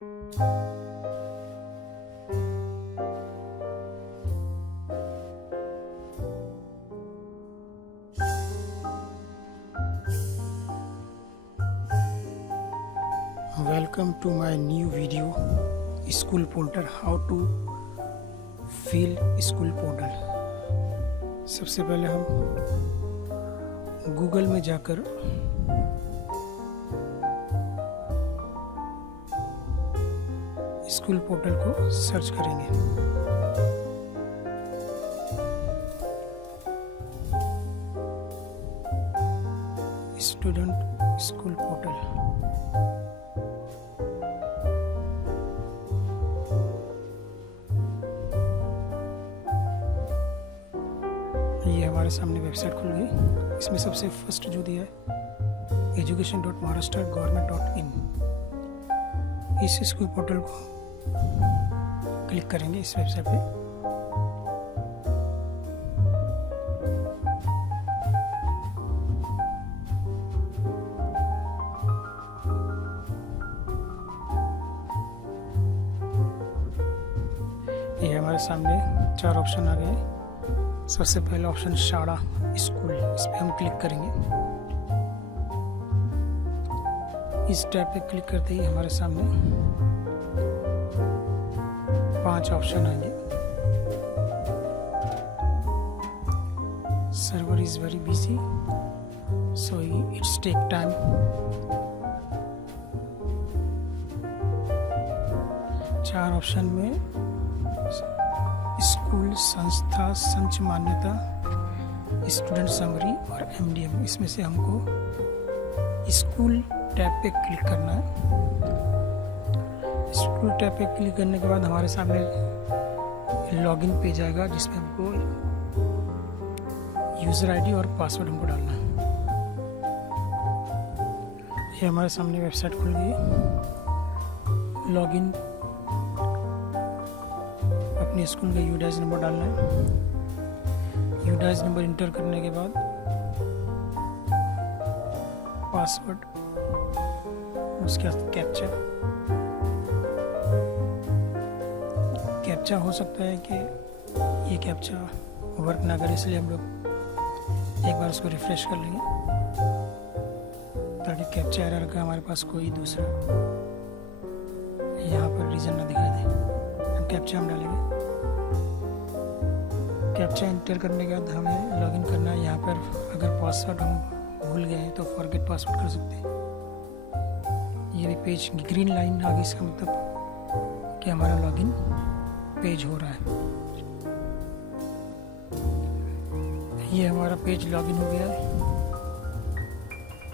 Welcome to my new video, School Portal, how to fill School Portal। सबसे पहले हम Google में जाकर स्कूल पोर्टल को सर्च करेंगे। Student school portal. ये हमारे सामने वेबसाइट खुल गई। इसमें सबसे फर्स्ट जो दिया है education.maharashtra.government.in। इस स्कूल पोर्टल को क्लिक करेंगे इस वेबसाइट पे। ये हमारे सामने 4 ऑप्शन आ गए। सबसे पहला ऑप्शन शाला स्कूल, इस पर हम क्लिक करेंगे। इस टैब पे क्लिक करते ही हमारे सामने 5 ऑप्शन आएंगे। Server is very busy so it's take time. चार ऑप्शन में स्कूल, संस्था, संच मान्यता, स्टूडेंट समरी और MDM। इसमें से हमको स्कूल टैब पे क्लिक करना है। स्कूल टैब पे क्लिक करने के बाद हमारे सामने लॉगिन पेज आएगा, जिसमें हमको यूज़र ID और पासवर्ड हमको डालना है। ये हमारे सामने वेबसाइट खुल गई। लॉगिन, अपने स्कूल का UDAS नंबर डालना है। UDAS नंबर इंटर करने के बाद पासवर्ड, उसके बाद कैप्चा हो सकता है कि ये कैप्चा वर्क ना करे, इसलिए हम लोग एक बार उसको रिफ्रेश कर लेंगे ताकि कैप्चा एरर का हमारे पास कोई दूसरा यहाँ पर रीज़न ना दिखाई दे। हम कैप्चा हम डालेंगे। कैप्चा इंटर करने के बाद हमें लॉगिन करना है। यहाँ पर अगर पासवर्ड हम भूल गए हैं तो फॉरगेट पासवर्ड कर सकते हैं। ये भी पेज ग्रीन लाइन आ गई, इसका मतलब कि हमारा लॉगिन पेज हो रहा है। ये हमारा पेज लॉगिन हो गया है।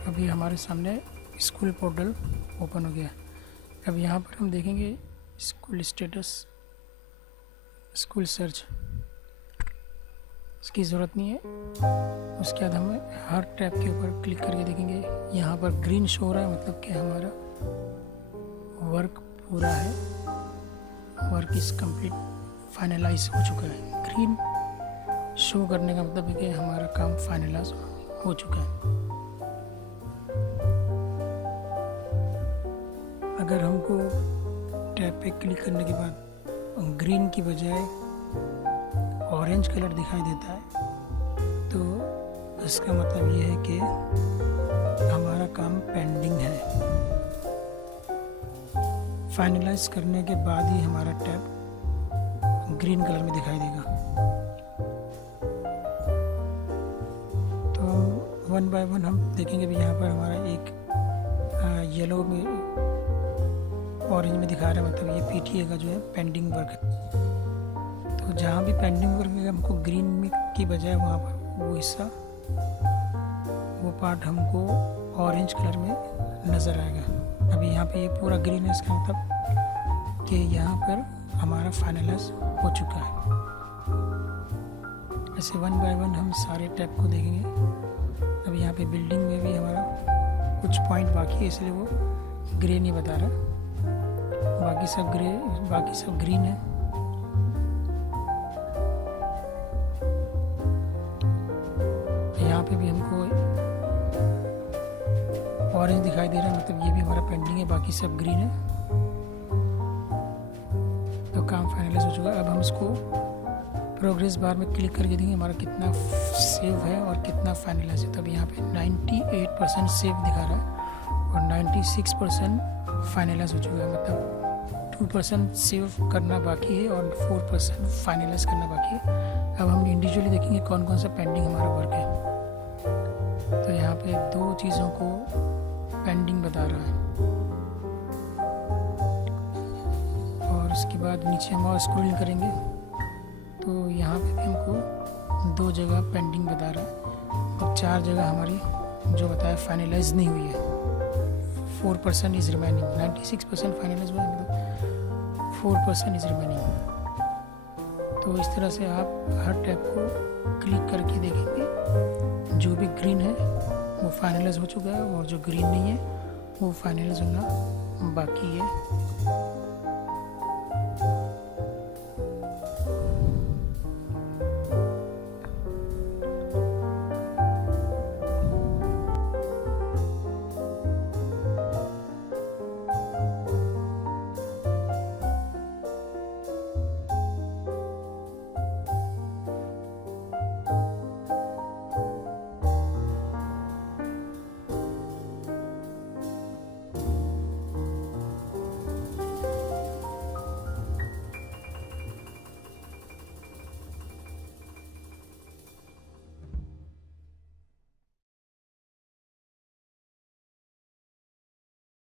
अभी हमारे सामने स्कूल पोर्टल ओपन हो गया है। अब यहाँ पर हम देखेंगे स्कूल स्टेटस, स्कूल सर्च, इसकी ज़रूरत नहीं है। उसके बाद हमें हर टैब के ऊपर क्लिक करके देखेंगे। यहाँ पर ग्रीन शो हो रहा है, मतलब कि हमारा वर्क पूरा है, वर्क इज कंप्लीट, फाइनलाइज हो चुका है। ग्रीन शो करने का मतलब है कि हमारा काम फाइनलाइज हो चुका है। अगर हमको टैब पे क्लिक करने के बाद ग्रीन की बजाय ऑरेंज कलर दिखाई देता है तो इसका मतलब ये है कि हमारा काम पेंडिंग है। फाइनलाइज करने के बाद ही हमारा टैब ग्रीन कलर में दिखाई देगा। तो 1 बाय 1 हम देखेंगे भी। यहाँ पर हमारा एक येलो में ऑरेंज में दिखा रहा है, मतलब ये PTA का जो है पेंडिंग वर्क है। तो जहाँ भी पेंडिंग वर्क है हमको ग्रीन में की बजाय वहाँ पर वो हिस्सा, वो पार्ट हमको ऑरेंज कलर में नज़र आएगा। अभी यहाँ पे ये पूरा ग्रीन है, इसका मतलब कि यहाँ पर हमारा फाइनलाइज हो चुका है। ऐसे 1 बाय 1 हम सारे टैब को देखेंगे। अभी यहाँ पे बिल्डिंग में भी हमारा कुछ पॉइंट बाकी है, इसलिए वो ग्रे नहीं बता रहा। बाकी सब ग्रीन है। यहाँ पे भी हमको ऑरेंज दिखाई दे रहा है, मतलब ये भी हमारा पेंडिंग है। बाकी सब ग्रीन है। काम फाइनलाइज हो चुका है। अब हम इसको प्रोग्रेस बार में क्लिक करके देखेंगे हमारा कितना सेव है और कितना फाइनलाइज है। तब यहाँ पे 98% सेव दिखा रहा है और 96% फाइनलाइज हो चुका है। मतलब 2% सेव करना बाकी है और 4% फाइनलाइज करना बाकी है। अब हम इंडिविजुअली देखेंगे कौन कौन सा पेंडिंग हमारा वर्क है। तो यहाँ पे 2 चीज़ों को पेंडिंग बता रहा है और उसके बाद नीचे हम और स्क्रॉलिंग करेंगे तो यहाँ पे भी हमको 2 जगह पेंडिंग बता रहा है और 4 जगह हमारी जो बताया फाइनलाइज नहीं हुई है। 4% इज़ रिमेनिंग, 96% फाइनलाइज हुआ है, मतलब 4% इज़ रिमेनिंग। तो इस तरह से आप हर टैब को क्लिक करके देखेंगे, जो भी ग्रीन है वो फाइनलाइज हो चुका है और जो ग्रीन नहीं है वो फाइनलाइज होना बाकी है।